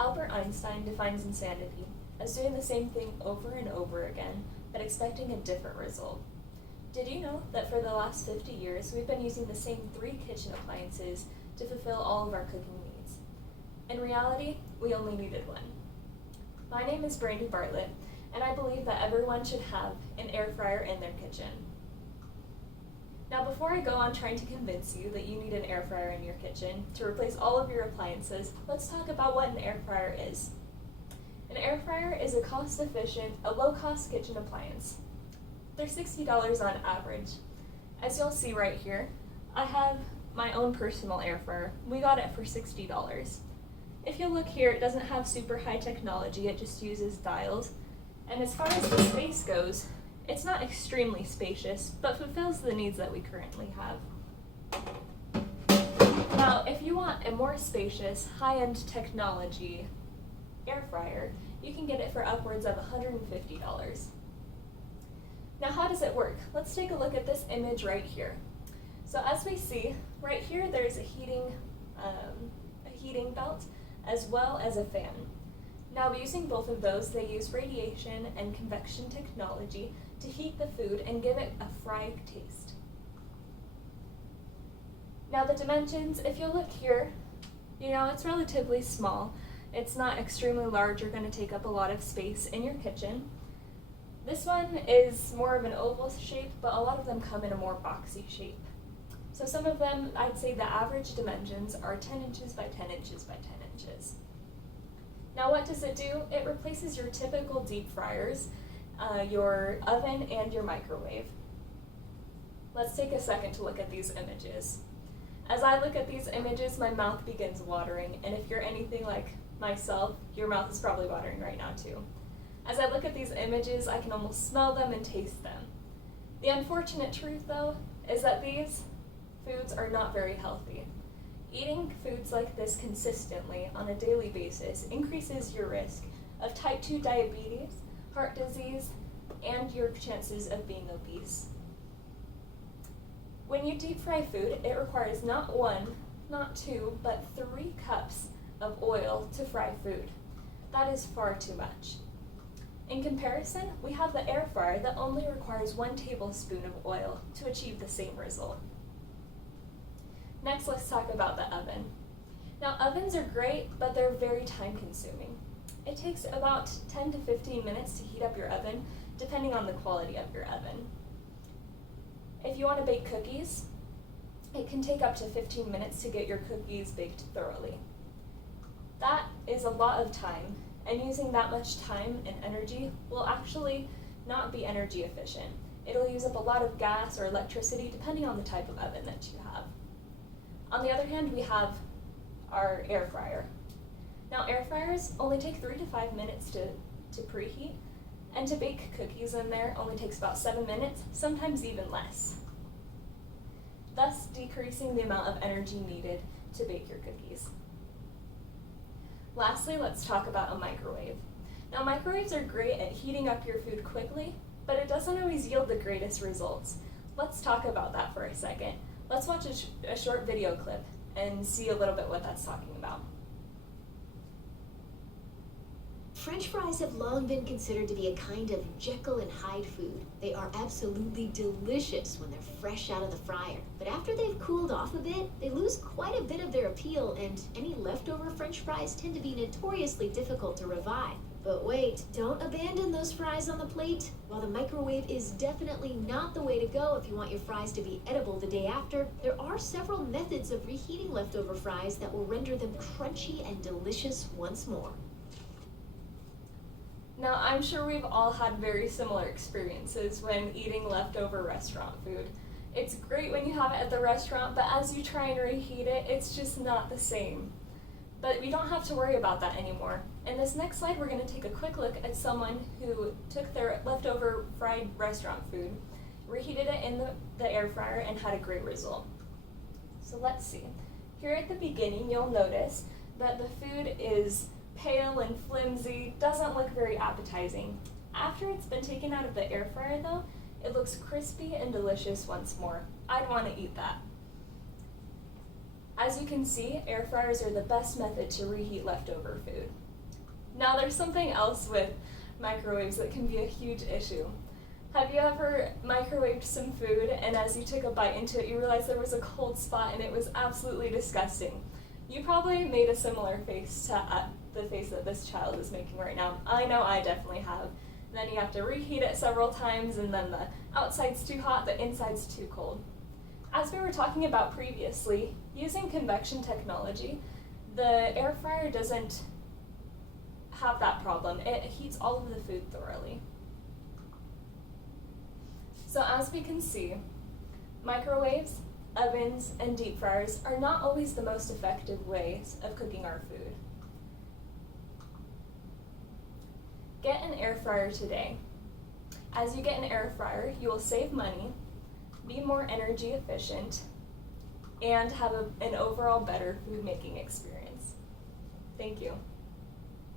Albert Einstein defines insanity as doing the same thing over and over again, but expecting a different result. Did you know that for the last 50 years, we've been using the same 3 kitchen appliances to fulfill all of our cooking needs? In reality, we only needed 1. My name is Brandy Bartlett, and I believe that everyone should have an air fryer in their kitchen. Now, before I go on trying to convince you that you need an air fryer in your kitchen to replace all of your appliances, let's talk about what an air fryer is. An air fryer is a cost-efficient, a low-cost kitchen appliance. They're $60 on average. As you'll see right here, I have my own personal air fryer. We got it for $60. If you look here, it doesn't have super high technology, it just uses dials. And as far as the space goes, it's not extremely spacious, but fulfills the needs that we currently have. Now, if you want a more spacious, high-end technology air fryer, you can get it for upwards of $150. Now, how does it work? Let's take a look at this image right here. So as we see, right here there's a heating belt as well as a fan. Now, using both of those, they use radiation and convection technology to heat the food and give it a fried taste. Now, the dimensions, if you look here, it's relatively small. It's not extremely large or going to take up a lot of space in your kitchen. This one is more of an oval shape, but a lot of them come in a more boxy shape. So some of them, I'd say the average dimensions are 10 inches by 10 inches by 10 inches. Now, what does it do? It replaces your typical deep fryers, your oven, and your microwave. Let's take a second to look at these images. As I look at these images, my mouth begins watering, and if you're anything like myself, your mouth is probably watering right now too. As I look at these images, I can almost smell them and taste them. The unfortunate truth, though, is that these foods are not very healthy. Eating foods like this consistently on a daily basis increases your risk of type 2 diabetes, heart disease, and your chances of being obese. When you deep fry food, it requires not 1, not 2, but 3 cups of oil to fry food. That is far too much. In comparison, we have the air fryer that only requires 1 tablespoon of oil to achieve the same result. Next, let's talk about the oven. Now, ovens are great, but they're very time consuming. It takes about 10 to 15 minutes to heat up your oven, depending on the quality of your oven. If you want to bake cookies, it can take up to 15 minutes to get your cookies baked thoroughly. That is a lot of time, and using that much time and energy will actually not be energy efficient. It'll use up a lot of gas or electricity depending on the type of oven that you have. On the other hand, we have our air fryer. Now, air fryers only take 3 to 5 minutes to preheat, and to bake cookies in there only takes about 7 minutes, sometimes even less, thus decreasing the amount of energy needed to bake your cookies. Lastly, let's talk about a microwave. Now, microwaves are great at heating up your food quickly, but it doesn't always yield the greatest results. Let's talk about that for a second. Let's watch a short video clip and see a little bit what that's talking about. French fries have long been considered to be a kind of Jekyll and Hyde food. They are absolutely delicious when they're fresh out of the fryer. But after they've cooled off a bit, they lose quite a bit of their appeal, and any leftover French fries tend to be notoriously difficult to revive. But wait, don't abandon those fries on the plate. While the microwave is definitely not the way to go if you want your fries to be edible the day after, there are several methods of reheating leftover fries that will render them crunchy and delicious once more. Now, I'm sure we've all had very similar experiences when eating leftover restaurant food. It's great when you have it at the restaurant, but as you try and reheat it, it's just not the same. But we don't have to worry about that anymore. In this next slide, we're going to take a quick look at someone who took their leftover fried restaurant food, reheated it in the air fryer, and had a great result. So let's see. Here at the beginning, you'll notice that the food is pale and flimsy, doesn't look very appetizing. After it's been taken out of the air fryer though, it looks crispy and delicious once more. I'd want to eat that. As you can see, air fryers are the best method to reheat leftover food. Now there's something else with microwaves that can be a huge issue. Have you ever microwaved some food and as you took a bite into it you realized there was a cold spot and it was absolutely disgusting? You probably made a similar face to the face that this child is making right now. I know I definitely have. And then you have to reheat it several times and then the outside's too hot, the inside's too cold. As we were talking about previously, using convection technology, the air fryer doesn't have that problem. It heats all of the food thoroughly. So as we can see, microwaves, ovens, and deep fryers are not always the most effective ways of cooking our food. Get an air fryer today. As you get an air fryer, you will save money, be more energy efficient, and have an overall better food making experience. Thank you.